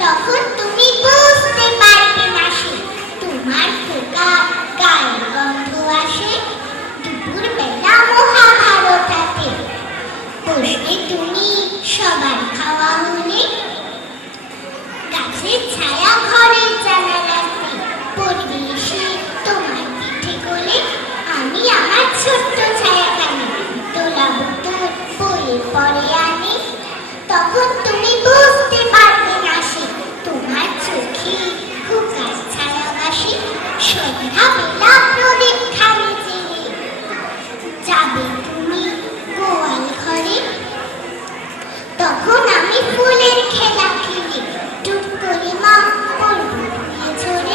তখন তুমি বুঝতে পারবে না সে। তোমার খোকা গায়ের গন্ধ আসে দুপুর বেলা মহাভারত বসবে তুমি সবার খাওয়া হলে funny.